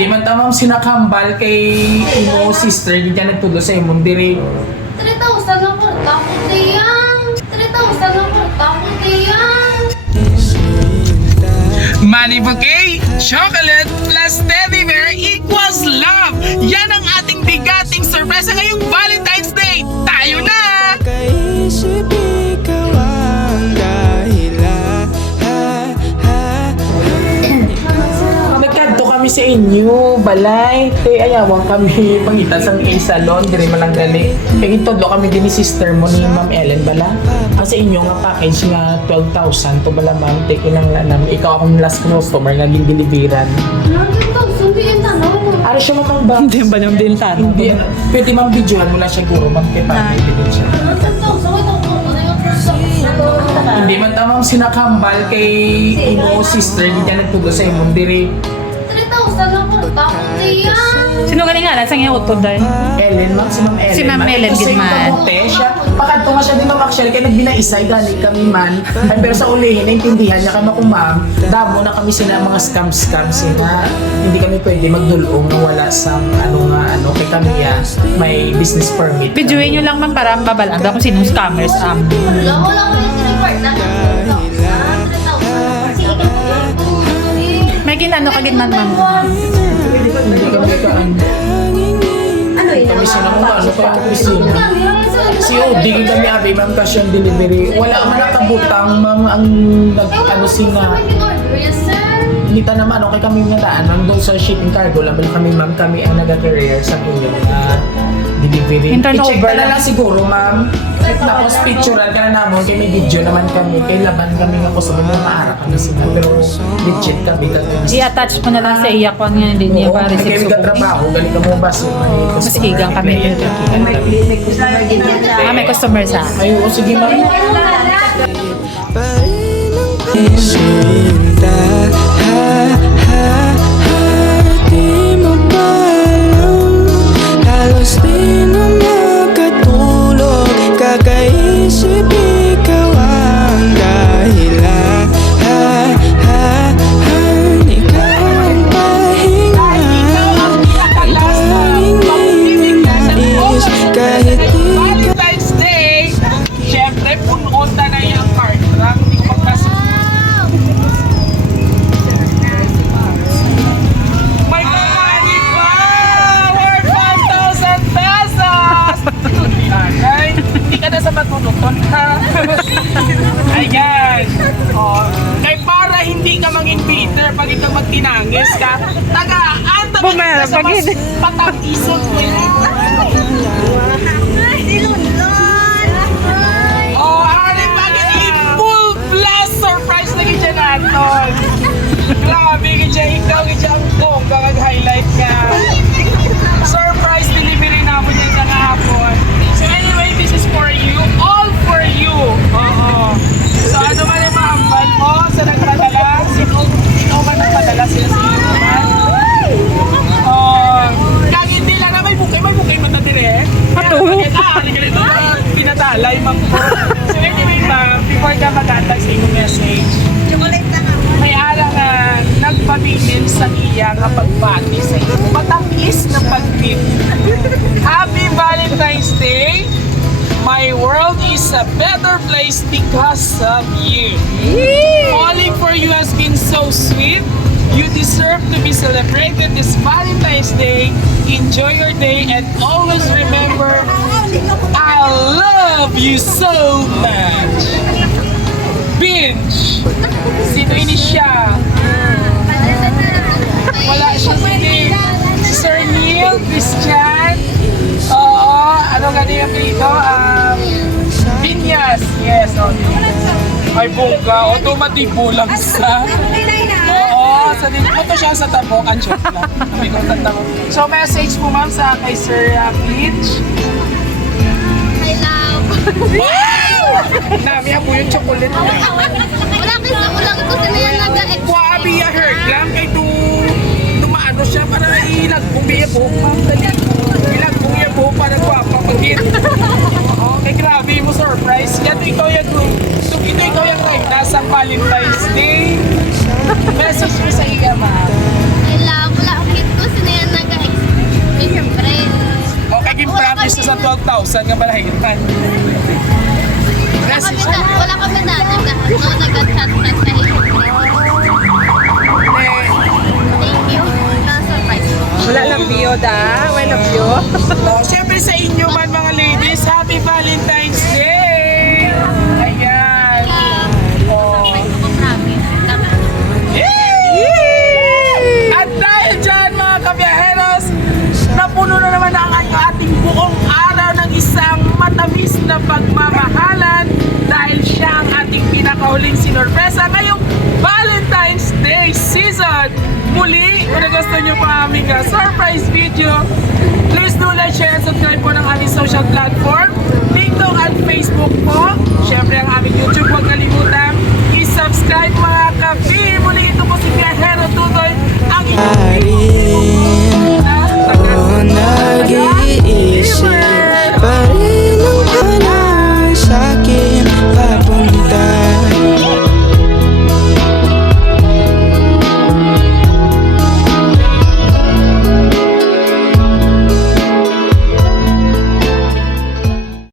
Di man tamang sinakambal kay imo sister, di ka nagtulo sa imong diri. 3,000 lang porta ko diyang. 3,000 lang porta ko diyang. Money bouquet, chocolate plus teddy bear equals love. Yan ang ating bigating sorpresa ngayong Valentine's Day. Tayo na! Kaisip ikaw ang dahilan. Nagkadto kami sa inyo, balay. Kay ayawang kami pangitas ang salon, dire malang gali. Kay itodlo kami din ni sister mo ni Ma'am Ellen bala. Kasi inyo nga package nga 12,000 to bala ma'am. Take ko nang lanam. Ikaw akong last customer nga deliveran. 1,000 din tanaw mo. Ara siya matambak. Hindi ba nang din tanong? Hindi, pwede ma'am videohan mo na siguro ma'am kay pwede din siya. 1,000 wait ako ko na yung Hindi man tamang sinakambal kay imo sister, di ka nagtulo sa imong diri. 3,000 lang porta ko diyang. Sino galing nga? Lasang yung utod dahil? Ellen, ma'am, si Ma'am Ellen. Si Ma'am Ellen, Kasi good man. kamote siya, pakadto nga siya din ma'am actually, kaya nagbinaisay galing kami man. Ay, pero sa ulihin, naintindihan niya kami kung ma'am, damo na kami sila mga scam sila. Hindi kami pwede magdulong na wala sa kay kami may business permit. Videoin nyo lang man para mabalaan kung sinong scammers Wala ko yung tinipart na 3,000. Sige ka. May ginano ka man ma'am. Hindi kami kaan. Ano yun? Kami sila kung ano kaya opisina. Si Udi, kami abi, ma'am, cash on delivery. Wala man nakabutang, ma'am, ang sina. Yes, sir. Nita naman, okay kami nga daan. Nandun sa shipping cargo, laban kami, ma'am, kami ang nag-career sa inyong delivery. Yung turnover I-check ka na lang. lang siguro, ma'am. Tapos picturean ka na namin, kay may video naman kami. Kay laban kami nga gusto mo maara kami sila. Pero legit kami. I-attach mo na lang sa iya ko nga hindi niya para Kaya receive may katrabaho, galing ka mo ba? Mas higang kami. May customer sa. Ayun, sige, ma'am. Pa rin ang sinta. Di mo ba alam? Halos di na makatulog. Kakaisip ikaw ang dahilan. Ikaw ang pahinga. Tanging nais kahit di Valentine's Day! Siyempre, punota na yung card rank. Hindi ko may money pa! Worth 5,000 pesos! Ay, hindi ka na sa matunuton, ha? Ayan. Oh, kay para hindi ka maging bitter pag ikaw magtinangis ka, tagaan, Bumera, sa mas pagid. patang-isot mo yun. Oh, hari pagid i-full blast surprise lagi dyan natin. Grabe, ikaw ang bongga kag-highlight ka. Surprise delivery na mo dyan sa hapon. So anyway, this is for you. All for you. Oo. So ano man yung mahambal mo sa nagpadala? Sino man nagpadala sila sa iyo naman? Kang hindi lang na may bukay matadire. Pinatalay mang po. So anyway ma'am, before ka mag-antag sa iyong message, may ara nga nagpabilin sa iya nga pagbati sa iyo. Matangis na pag-tip. Happy Valentine's Day! My world is a better place because of you. Falling for you has been so sweet. You deserve to be celebrated this Valentine's Day. Enjoy your day and always remember, I love you so much. Binge! Sino ini siya? Wala siya si Sir Neil, Christian. Oo, ano ganyan yung dito? Vinyas. Yes, okay. Ay, bongga. Automatibo lang sa... Oo, sa dito siya sa Tabokan. Joke lang. Sabi ko sa Tabok. So, message mo ma'am sa kay Sir Peach. I love. Wow! Nami po yung chocolate niya. Wala ko sa niya nag-e. Wabi ya her glam kay tu dumaano siya para ilag bumiya po. Ilag bumiya po para guwapa pagit. Okay, grabe mo surprise. Yan ikaw yung right nasa Valentine's Day. Message mo sa iya, ma'am. I love. Wala akong kit ko sa 30,000 nga malahitan. Message na. Wala kami na nag-chat-chat kayo. Thank you. Na-surprise ko. Wala lang view da. Wala view. Oh, syempre sa inyo man mga ladies, Happy Valentine's Day! Ayan. Oh. Surprise ko, promise. Yay! At dahil dyan mga kabiyaheros, napuno na naman ang ating buong araw ng isang matamis na pagmamahalan dahil siya ang ating pinakahuling sinorpresa ngayong Valentine's Day season. Muli, kung nagustuhan nyo pa aming surprise video, please do like, share, and subscribe po ng aming social platform, TikTok at Facebook po. Siyempre ang aming YouTube, huwag kalimutan i-subscribe mga kapi. Muli